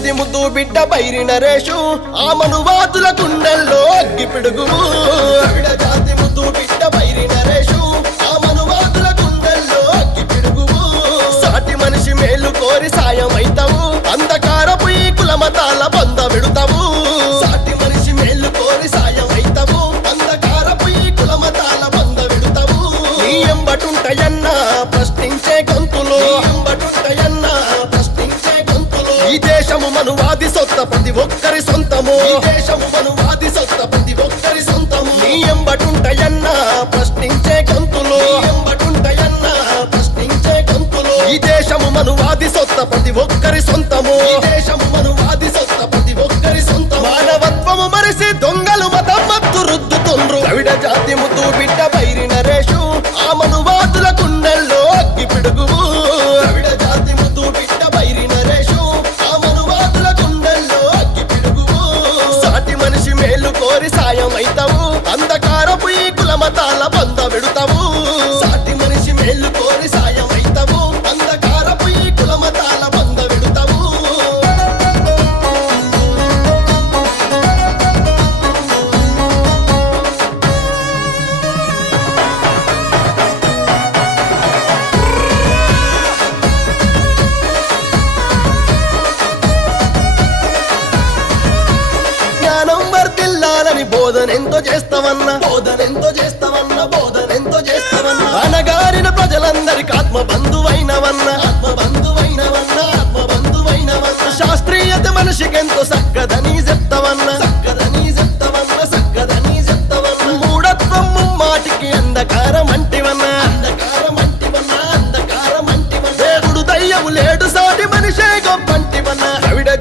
ముద్ది బిడ్డ బైరి నరేషు ఆమను వాతుల గుండెల్లో అగ్గి పిడుగు జాతి ముద్దు బిడ్డ బైరి నరేషు సొత్త పంది ఒక్కరి సొంతము. దేశము మనువాది సొత్త పంది ఒక్కరి సొంతము. నీ ఎంబటుంటయన్న ప్రశ్నించే గంతులు. ఎంబటుంటయన్న ప్రశ్నించే గంతులు. ఈ దేశము మనువాది సొత్త పంది ఒక్కరి సొంతము. సైతము అంధకారపు ఈ కుల మతాల బంధ.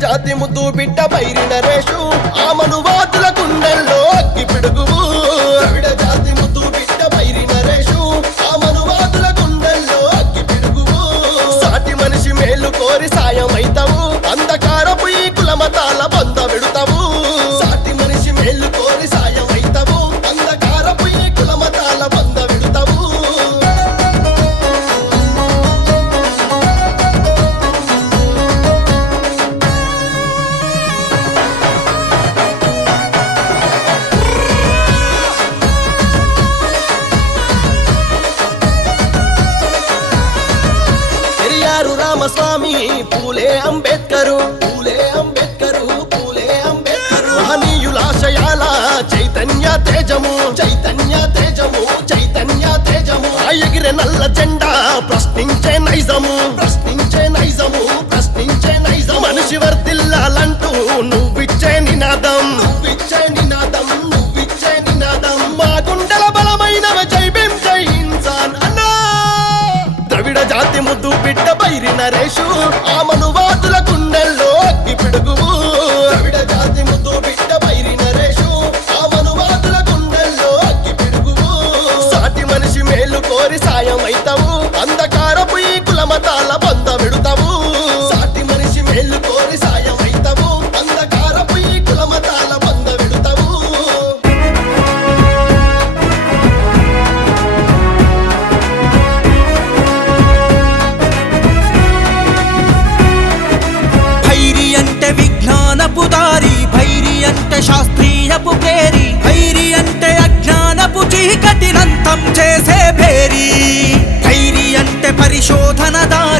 ఛాతి ముద్దు బిడ్డ బైరిన రేషు. ఆమను గారు రామస్వామి పూలే అంబేద్కరు పూలే అంబేద్కరు పూలే అంబేద్కరు. మహనీయులాశయాల చైతన్య తేజము చైతన్య తేజము చైతన్య తేజము. ఎగిరే నల్ల జెండా ప్రశ్నించే నైజము. జాతి ముద్దు బిడ్డ బైరి నరేషు ఆమను వాతుల గుండెల్లో అగ్గి పిడుగు చీకటినంతం చేసే భేరీ. ధైర్యం అంటే పరిశోధన దారి.